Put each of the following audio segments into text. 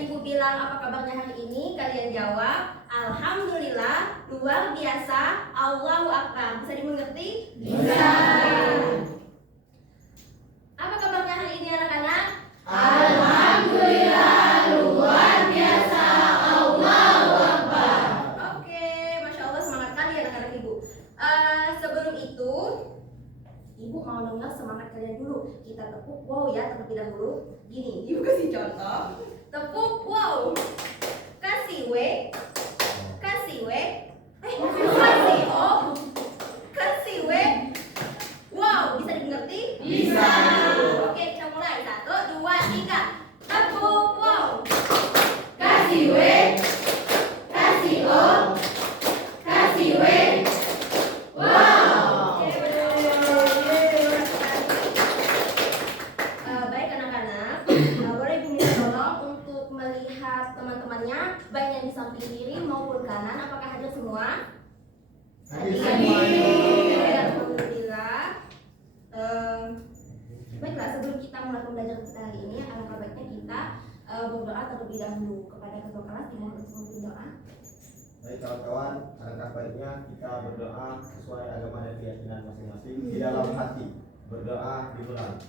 ibu bilang apa kabarnya hari ini, kalian jawab alhamdulillah, luar biasa, Allahu Akbar. Bisa dimengerti? Bisa. Apa kabarnya hari ini anak-anak? Alhamdulillah, luar biasa, Allahu Akbar. Oke, Masya Allah, semangat kali anak-anak ibu. Sebelum itu, ibu mau dengar semangat kalian dulu. Kita tepuk wow ya terlebih dahulu. Gini, ibu kasih contoh. Tepuk wow. Kasih W. Kasih W. Kasih O. Kasih W. Wow, bisa dimengerti? Bisa. Oke, kita mulai. 1, 2, 3. Tepuk wow. Kasih W, kasih O, kasih W. Wow. Baik anak-anak, boleh ibu minta tolong untuk melihat teman-temannya, baik yang di samping kiri maupun kanan. Apakah hadir semua? Hadir Alhamdulillah. Baiklah, sebelum kita mulai pembelajaran kita hari ini, alangkah baiknya kita berdoa terlebih dahulu. Kepada ketua kelas dimohon untuk memimpin doa. Baik kawan-kawan, alangkah baiknya kita berdoa sesuai agama dan keyakinan masing-masing di dalam hati. Berdoa dimulai.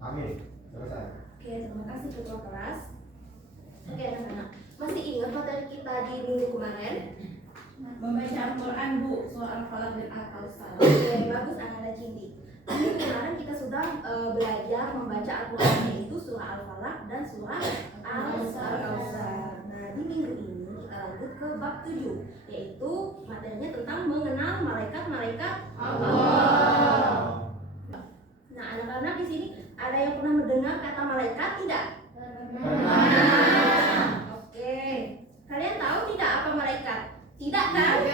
Amin. Selesai. Oke, terima kasih ketua kelas. Oke anak-anak, masih ingat materi kita di minggu kemarin? Membaca Al-Quran, Bu, surah Al-Falaq dan Al-Kausar. Oke, bagus anak-anak Cindy. Minggu kemarin kita sudah belajar membaca Al-Quran, yaitu surah Al-Falaq dan surah Al-Kausar. Nah, di minggu ini kita lanjut ke bab 7, yaitu materinya tentang mengenal malaikat-malaikat Allah. Nah, anak-anak di sini ada yang pernah mendengar kata malaikat tidak? Oke, kalian tahu tidak apa malaikat? Tidak kan?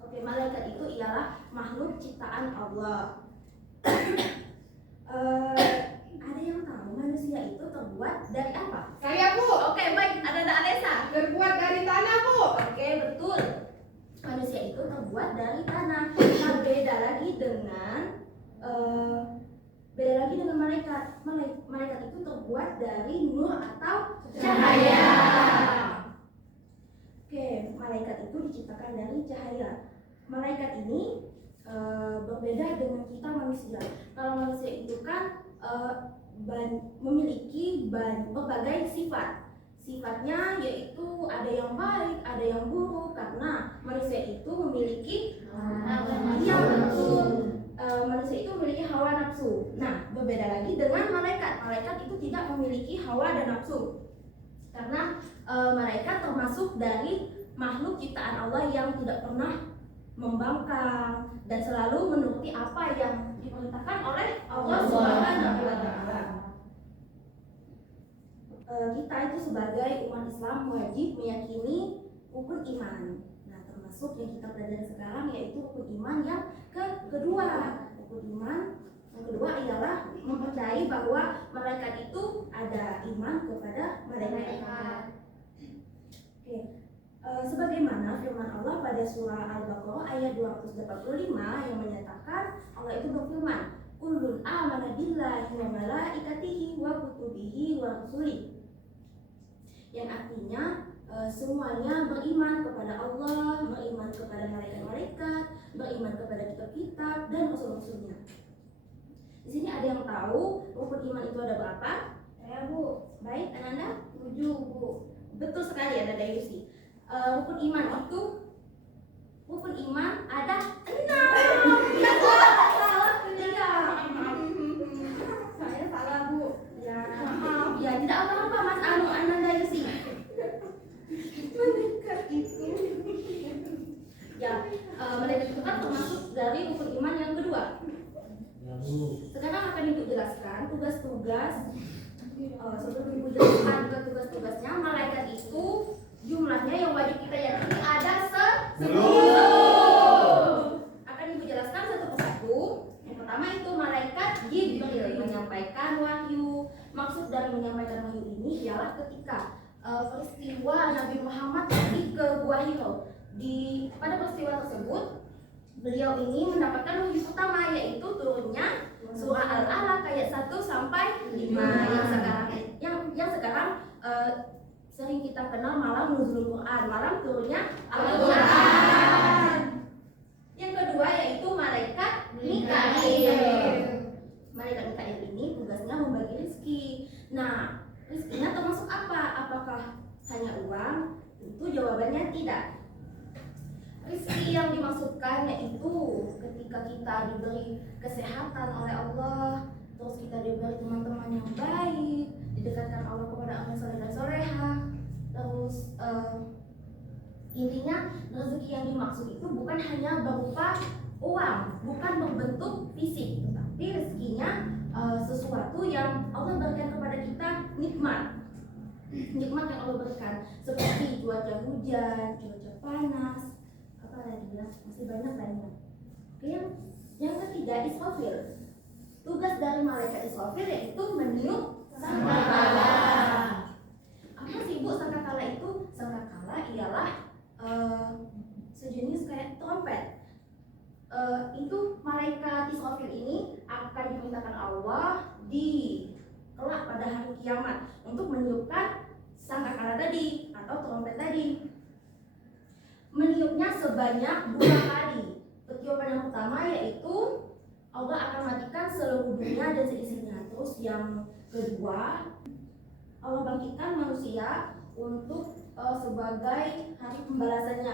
Oke, malaikat itu ialah makhluk ciptaan Allah. Ada yang tahu manusia itu terbuat dari apa? Saya, Bu. Oke, baik. Ada Alessa. Terbuat dari tanah, Bu. Oke, betul. Manusia itu terbuat dari tanah. Nah, beda lagi dengan malaikat. Malaikat itu terbuat dari nur atau Cahaya. Oke, malaikat itu diciptakan dari cahaya. Malaikat ini berbeda dengan kita manusia. Kalau manusia itu kan memiliki berbagai sifat. Sifatnya yaitu ada yang baik, ada yang buruk, karena manusia itu memiliki manusia itu memiliki hawa nafsu. Nah, berbeda lagi dengan malaikat. Malaikat itu tidak memiliki hawa dan nafsu, karena malaikat termasuk dari makhluk ciptaan Allah yang tidak pernah membangkang dan selalu menuruti apa yang diperintahkan oleh Allah Subhanahu wa Ta'ala. Kita itu sebagai umat Islam wajib meyakini rukun iman. Nah, termasuk yang kita pelajari sekarang yaitu rukun iman yang kedua. Rukun iman yang kedua ialah mempercayai bahwa malaikat itu ada iman kepada malaikat. Oke. Sebagaimana firman Allah pada surah Al-Baqarah ayat 285 yang menyatakan Allah itu berfirman, "Kullun amana billahi wa malaikatihi wa kutubihi wa rusulihi." Yang artinya semuanya beriman kepada Allah, beriman kepada malaikat-malaikat, beriman kepada kitab-kitab dan rasul-rasulnya. Di sini ada yang tahu rukun iman itu ada berapa? Saya, Bu. Baik, Ananda? 7, Bu. Betul sekali, ada Dayusi. Rukun iman ada 6. Ya, salah. Iya. Saya salah, Bu. Ya, maaf. Ya, tidak apa-apa Mas Anu Ananda Yusi. Malaikat itu. Ya, malaikat itu kan termasuk dari rukun iman yang kedua. Sekarang akan Ibu jelaskan tugas-tugas. Sebelum Ibu jelaskan ke tugas-tugasnya, malaikat itu jumlahnya yang wajib kita yakini ada 10. Akan Ibu jelaskan satu persatu. Yang pertama itu malaikat Jibril menyampaikan wahyu. Maksud dari menyampaikan wahyu ini ialah ketika peristiwa Nabi Muhammad pergi ke Gua Hiro. Pada peristiwa tersebut beliau ini mendapatkan wahyu pertama, yaitu turunnya surah Al-Alaq ayat 1 sampai 5 yang sekarang sering kita kenal malam nuzul Quran, malam turunnya Al-Quran. Yang kedua yaitu malaikat Mikail. Malaikat Mikail ini tugasnya membagi rezeki. Nah, rezekinya termasuk apa? Apakah hanya uang? Tentu jawabannya tidak. Rezeki yang dimaksudkan yaitu ketika kita diberi kesehatan oleh Allah, terus kita diberi teman-teman yang baik, didekatkan Allah kepada amal soleh dan soleha. Terus intinya rezeki yang dimaksud itu bukan hanya berupa uang, bukan berbentuk fisik, tetapi rezekinya sesuatu yang Allah berikan kepada kita, nikmat yang Allah berikan, seperti cuaca hujan, cuaca panas, apa lagi ya, masih banyak lainnya. Oke, yang ketiga Israfil. Tugas dari malaikat Israfil yaitu meniup sangkakala. Apa sih Bu sangkakala itu? Sangkakala ialah sejenis kayak trompet. Itu malaikat Israfil ini akan dimintakan Allah di kelak pada hari kiamat untuk meniupkan sangkakala tadi atau trompet tadi. Meniupnya sebanyak 2 kali. Petiupan yang pertama yaitu Allah akan matikan seluruh dunia dan seisinya. Terus yang kedua, Allah bangkitkan manusia untuk sebagai hari pembalasannya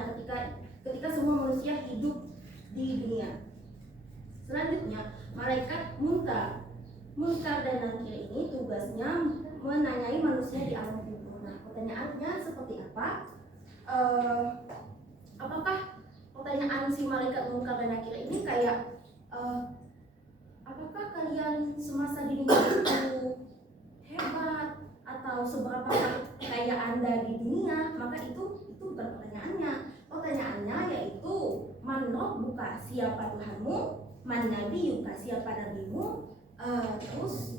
ketika semua manusia hidup di dunia. Selanjutnya, malaikat Munkar dan Nakir ini tugasnya menanyai manusia di alam kubur. Nah, pertanyaannya seperti apa? Apakah pertanyaan si malaikat Munkar dan Nakir ini kayak apakah kalian semasa di dunia itu hebat atau seberapa kaya Anda di dunia? Maka itu bukan pertanyaannya. Pertanyaannya yaitu man rabbuka, siapa Tuhanmu? Man nabiyuka, siapa nabimu? Terus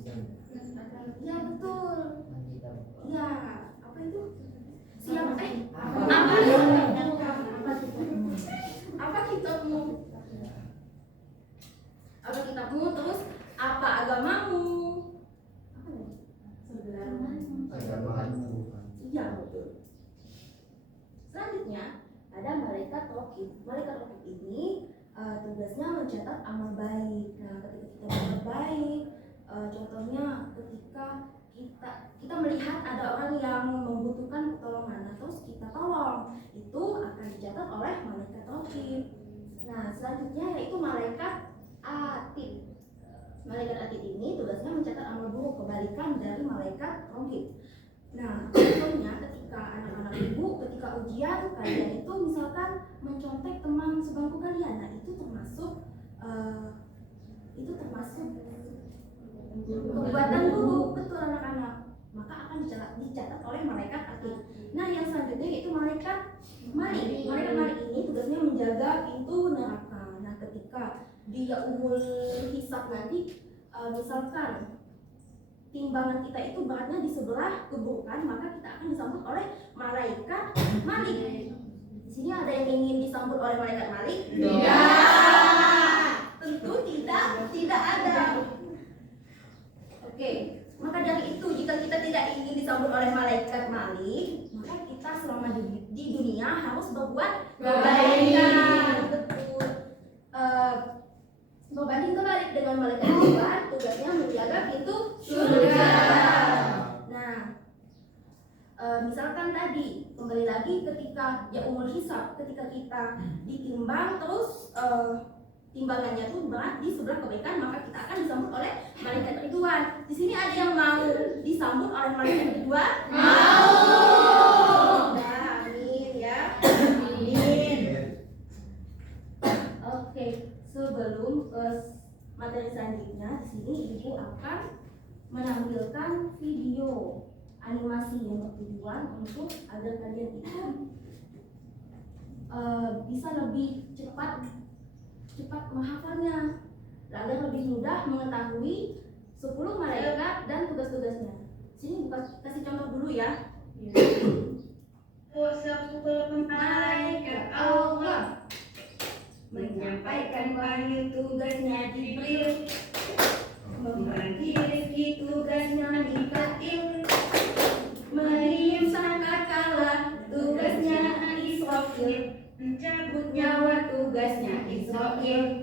ya betul. Ya, apa itu? Siapa apa kitabmu? Apa kitabmu? Terus apa agamamu? Iya betul. Selanjutnya ada malaikat raqib. Malaikat raqib ini tugasnya mencatat amal baik. Nah, ketika kita beramal baik, contohnya ketika kita melihat ada orang yang membutuhkan pertolongan, nah, terus kita tolong, itu akan dicatat oleh malaikat raqib. Nah, selanjutnya yaitu malaikat atid. Malaikat atid ini tugasnya mencatat amal buruk, kebalikan dari malaikat raqib. Nah, contohnya ketika anak-anak ibu ketika ujian kalian itu misalkan mencontek teman sebangku kalian, nah itu termasuk perbuatan buruk, betul anak-anak, maka akan dicatat oleh malaikat atid. Nah, yang selanjutnya yaitu malaikat Malik. Malaikat Malik ini tugasnya menjaga pintu neraka. Nah, ketika dia umul hisab nanti, misalkan timbangan kita itu beratnya di sebelah keburukan, maka kita akan disambut oleh malaikat Malik. Di sini ada yang ingin disambut oleh malaikat Malik? Tidak. Tentu tidak ada. Oke, maka dari itu jika kita tidak ingin disambut oleh malaikat Malik, maka kita selama di dunia harus berbuat kebaikan. Betul. Berbanding kebalik dengan malaikat Tuhan, tugasnya menjaga pintu surga. Nah, misalkan tadi kembali lagi ketika yaumul hisab, ketika kita ditimbang terus timbangannya itu berat di sebelah kebaikan, maka kita akan disambut oleh malaikat Ridwan. Di sini ada yang mau disambut oleh malaikat Ridwan? Mau. Nah, amin ya. Amin. Oke, sebelum ke materi selanjutnya, di sini ibu akan menampilkan video animasi yang bertujuan untuk agar kalian itu bisa lebih cepat menghafalnya, agar lebih mudah mengetahui 10 malaikat dan tugas-tugasnya. Sini kasih contoh dulu ya. 10 malaikat Allah. menyampaikan wahyu tugasnya Jibril, membagi rezeki tugasnya Mikail, meniup sangkakala tugasnya Israfil, mencabut nyawa tugasnya Israil.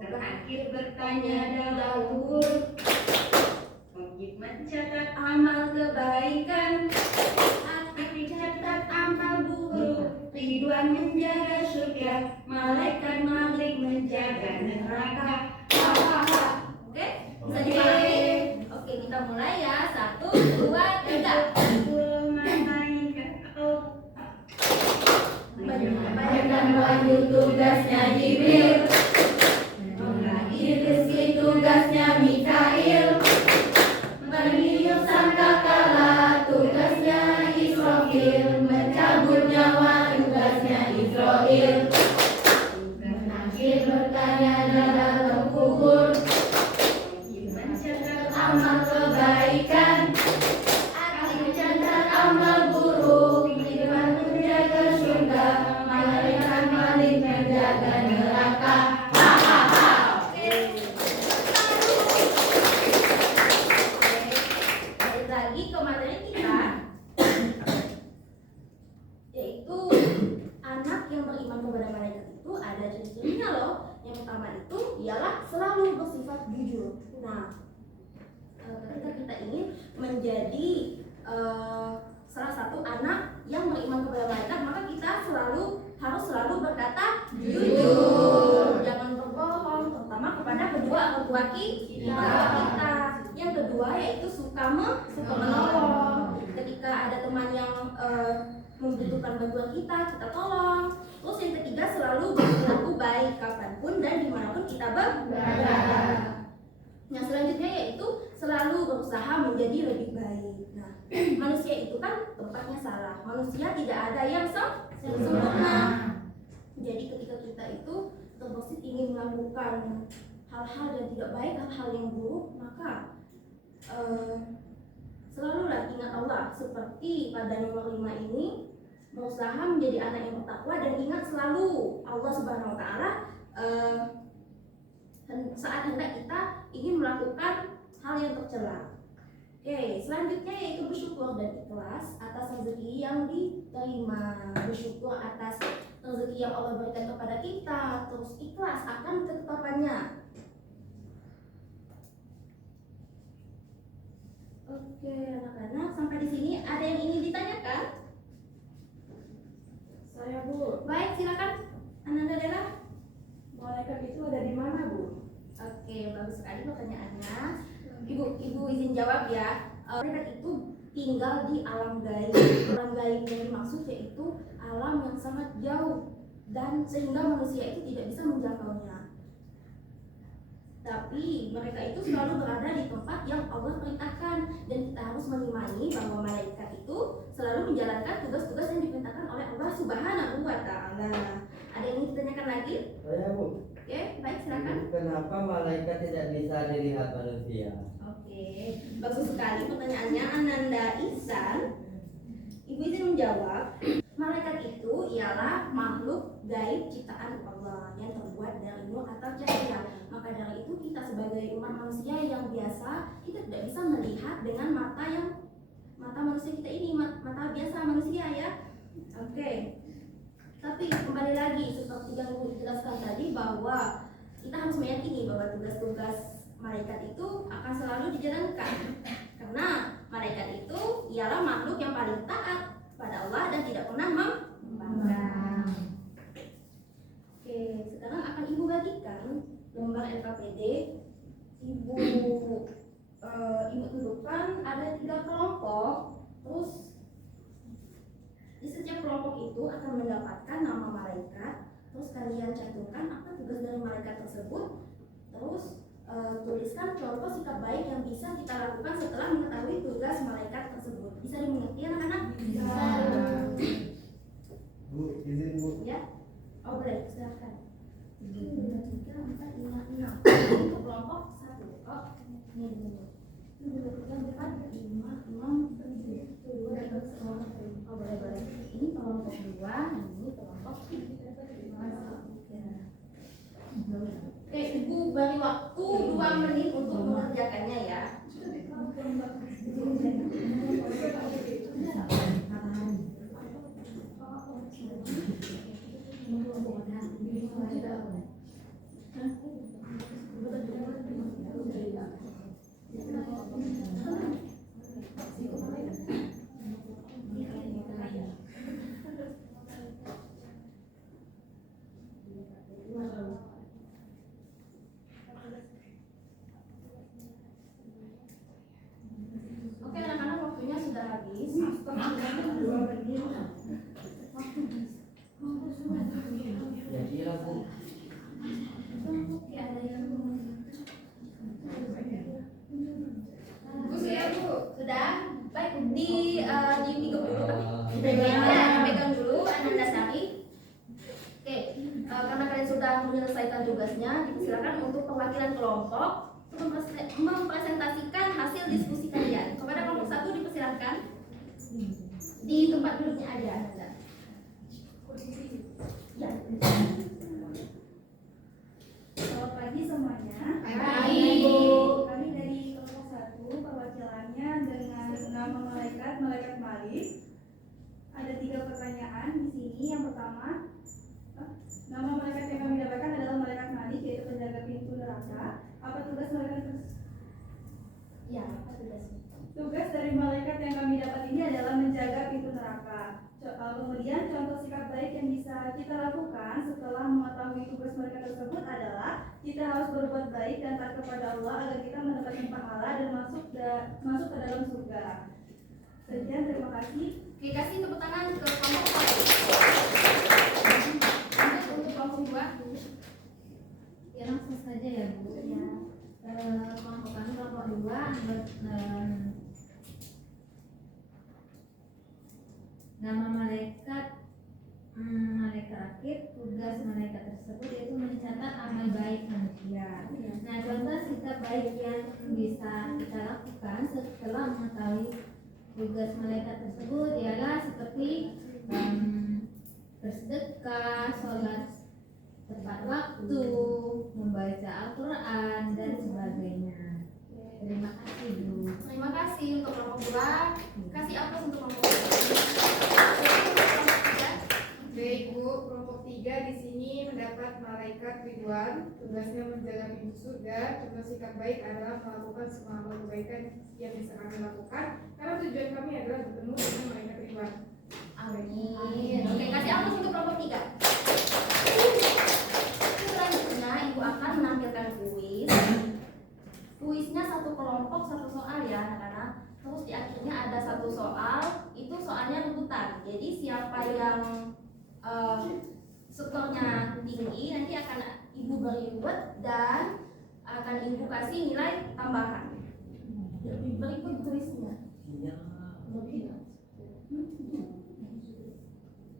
Berakhir bertanya dalam kubur, objek mencatat amal kebaikan, aktif catat amal buruk, Ridwan menjaga surga, malaikat Malik menjaga neraka. Hahaha. Oke, bisa dimulai. Oke, kita mulai ya. 1, 2, 3. Menyampaikan wahyu tugasnya Jibril, membagi rezeki tugasnya Mikail, meniup sangkakala tugasnya Israfil, mencabut nyawa tugasnya Israil. Berakhir bertanya dalam kubur, mencatat amal kebaikan, aktif catat amal buruk, Ridwan menjaga surga, malaikat Malik menjaga neraka. Balik lagi ke materi kita, yaitu anak yang beriman kepada malaikat itu ada ciri-cirinya loh. Yang pertama itu ialah selalu bersifat jujur. Nah, ketika kita ingin menjadi salah satu anak yang beriman kepada malaikat, maka kita harus selalu berkata jujur, jangan berbohong, terutama kepada kedua orang tua kita. Yang kedua yaitu suka menolong. Ketika ada teman yang membutuhkan bantuan kita tolong. Terus yang ketiga selalu berlaku baik kapanpun dan dimanapun kita berada. Yang selanjutnya yaitu selalu berusaha menjadi lebih baik. Nah, manusia itu kan tempatnya salah. Manusia tidak ada yang sempurna. Jadi ketika kita itu terbesit ingin melakukan hal-hal yang tidak baik, hal-hal yang buruk, maka selalulah ingat Allah. Seperti pada nomor 5 ini, berusaha menjadi anak yang bertakwa dan ingat selalu Allah Subhanahu Wa Taala saat hendak kita ingin melakukan hal yang tercela. Oke, selanjutnya yaitu bersyukur dan ikhlas atas rezeki yang diterima. Bersyukur atas rezeki yang Allah berikan kepada kita, terus ikhlas akan ketetapannya. Oke, anak-anak, sampai di sini ada yang ingin ditanyakan? Saya Bu, Baik, silakan. Ananda Dela. malaikat itu ada di mana Bu? Oke, bagus sekali pertanyaannya. Ibu izin jawab ya. Malaikat itu tinggal di alam gaib. Alam gaib yang dimaksud yaitu alam yang sangat jauh dan sehingga manusia itu tidak bisa menjangkaunya. Tapi mereka itu selalu berada di tempat yang Allah perintahkan, dan kita harus mengimani bahwa malaikat itu selalu menjalankan tugas-tugas yang diperintahkan oleh Allah Subhanahu wa Ta'ala. Ada yang ingin ditanyakan lagi? Saya Bu, Oke, baik, silakan. kenapa malaikat tidak bisa dilihat manusia? Oke, bagus sekali pertanyaannya Ananda Ihsan. Ibu izin menjawab. Malaikat itu ialah makhluk gaib ciptaan Allah yang terbuat dari nur atau cahaya. Maka dari itu kita sebagai umat manusia yang biasa, kita tidak bisa melihat dengan mata manusia kita ini, mata biasa manusia ya. Oke. Tapi kembali lagi seperti yang Ibu jelaskan tadi, bahwa kita harus meyakini bahwa tugas-tugas malaikat itu akan selalu dijalankan, karena malaikat itu ialah makhluk yang paling taat pada Allah dan tidak pernah membangkang. Oke, sekarang akan Ibu bagikan lembar LKPD. Ibu tentukan ada 3 kelompok, terus di setiap kelompok itu akan mendapatkan nama malaikat. Terus kalian cantumkan apa tugas dari malaikat tersebut. Terus tuliskan contoh sikap baik yang bisa kita lakukan setelah mengetahui tugas malaikat tersebut. Bisa dimengerti anak-anak? Bisa. Bu, izin Bu. Ya? Oh boleh, silakan. 1, 2, 3, 4, 5, 6. Ini ke kelompok 1. Oh, ini dulu. 1, 2, 3, 4, 5, 6, 7. Oh boleh. Ini kelompok 2, ini kelompok 3. sudah menyelesaikan tugasnya, dipersilakan untuk perwakilan kelompok untuk mempresentasikan hasil diskusi kalian. Kepada kelompok 1 dipersilakan di tempat duduknya aja. Ya. Selamat pagi semuanya. Pagi. Kami dari kelompok 1, perwakilannya dengan nama Malaikat Malik. Ada 3 pertanyaan di sini. Yang pertama, nama malaikat yang kami dapatkan adalah Malaikat Malik, yaitu penjaga pintu neraka. Apa tugas malaikat tersebut? Ya, apa tugasnya? Tugas dari malaikat yang kami dapat ini adalah menjaga pintu neraka. Kemudian contoh sikap baik yang bisa kita lakukan setelah mengetahui tugas mereka tersebut adalah kita harus berbuat baik dan taat kepada Allah agar kita mendapatkan pahala dan masuk ke dalam surga. Sekian, terima kasih. Oke, kasih tepuk tangan ke kelompok 1. Untuk kelompok 2. Ya langsung saja ya Bu. Ya. Kelompok kami kelompok 2 nama malaikat akhir. Tugas malaikat tersebut yaitu mencatat amal baik manusia. Nah, contoh sikap baik yang bisa kita lakukan setelah mengetahui tugas malaikat tersebut ialah seperti bersedekah, sholat tepat waktu, membaca Al-Quran dan sebagainya. Terima kasih Bu. Terima kasih untuk kelompok 2. Kasih aplaus untuk kelompok 3. Baik Bu, kelompok 3 di sini mendapat malaikat Ridwan. Tugasnya menjaga pintu surga. Contoh sikap baik adalah melakukan semua amal kebaikan yang bisa kami lakukan, karena tujuan kami adalah bertemu dengan malaikat Ridwan. Amin. Oke, kasih aplaus untuk kelompok 3. Selanjutnya Ibu akan menampilkan kuis. Kuisnya satu kelompok satu soal ya anak-anak. Terus di akhirnya ada satu soal, itu soalnya rebutan. Jadi siapa yang skornya tinggi nanti akan Ibu beri reward dan akan Ibu kasih nilai tambahan. Berikut kuisnya.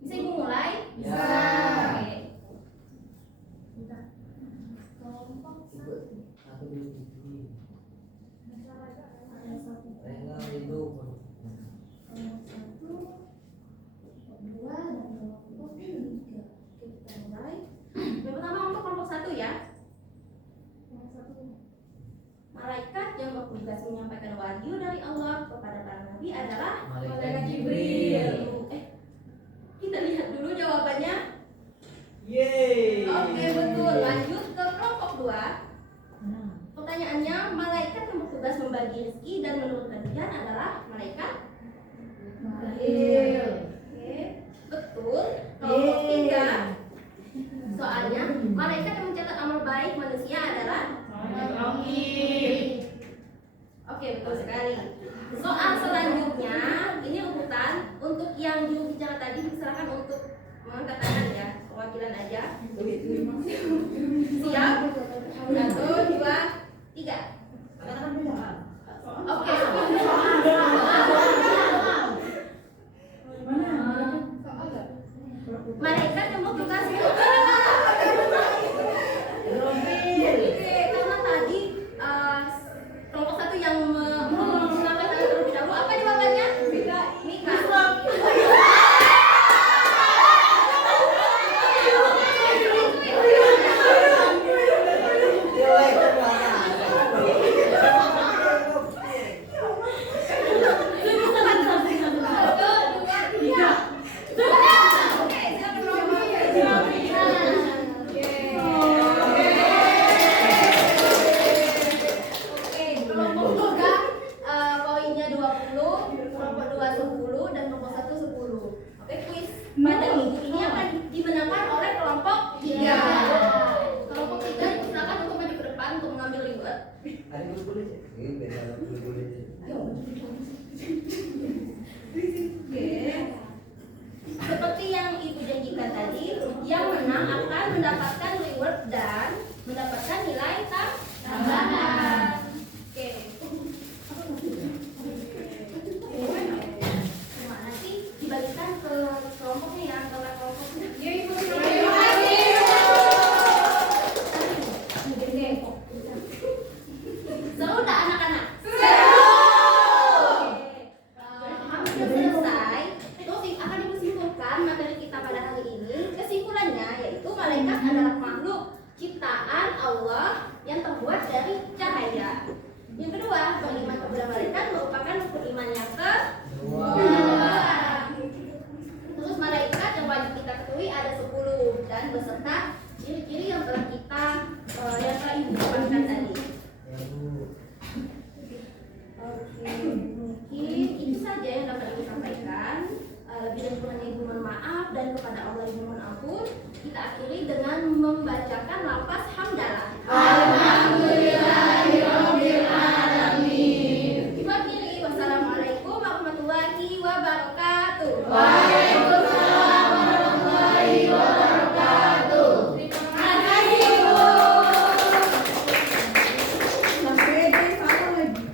Bisa Ibu mulai? Ya. Oke. Kelompok Ibu, aku di sini. Rengga itu. kelompok 1, kelompok 2, dan kelompok 3. Oke, kita mulai. Yang pertama untuk kelompok 1 ya. Malaikat yang bertugas menyampaikan wahyu dari Allah kepada para nabi adalah Malaikat Jibril. Kita lihat dulu jawabannya. Yeay. Oke, betul. Lanjut ke kelompok 2. Pertanyaannya, malaikat yang bertugas membagi rezeki dan menurunkan hujan adalah malaikat Jibril. Oke, betul. Kelompok 3. Soalnya, malaikat yang mencatat amal baik manusia adalah Oke, betul sekali. Soal selanjutnya, ini urutan untuk yang juru bicara tadi diserahkan untuk mengangkat tangan ya, perwakilan aja. Siap? 1, 2, 3. Oke. Malaikat yang bertugas karena tadi kelompok 1 yang mengangkat tangan terlebih dahulu. Apa jawabannya? Mika. Pada minggu ini akan dimenangkan oleh kelompok 3. Kelompok 3 dipersilakan untuk maju ke depan untuk mengambil reward. Ada kulit. Ini beda kulit. Oke. Seperti yang Ibu janjikan tadi, yang menang akan mendapatkan reward dan mendapatkan nilai tambahan. Oke. Gimana sih? Dibagikan ke kelompoknya ya, ke kelompoknya. Ya Ibu, Terima kasih. malaikat adalah makhluk ciptaan Allah yang terbuat dari cahaya. Yang kedua, beriman kepada malaikat merupakan rukun iman yang kedua. Terus malaikat yang wajib kita ketahui ada 10 dan beserta ciri-ciri yang telah kita yang telah ibu jelaskan tadi. Oke, mungkin itu saja yang dapat ibu sampaikan. Lebih dan kurangnya ibu mohon maaf dan kepada Allah ibu mohon ampun. Kita akhiri dengan membacakan lafaz hamdalah. Alhamdulillahirabbil alamin. Ibu akhiri, wassalamualaikum warahmatullahi wabarakatuh. Waalaikumsalam warahmatullahi wabarakatuh. Terima kasih Bu. Sampai salah lagi.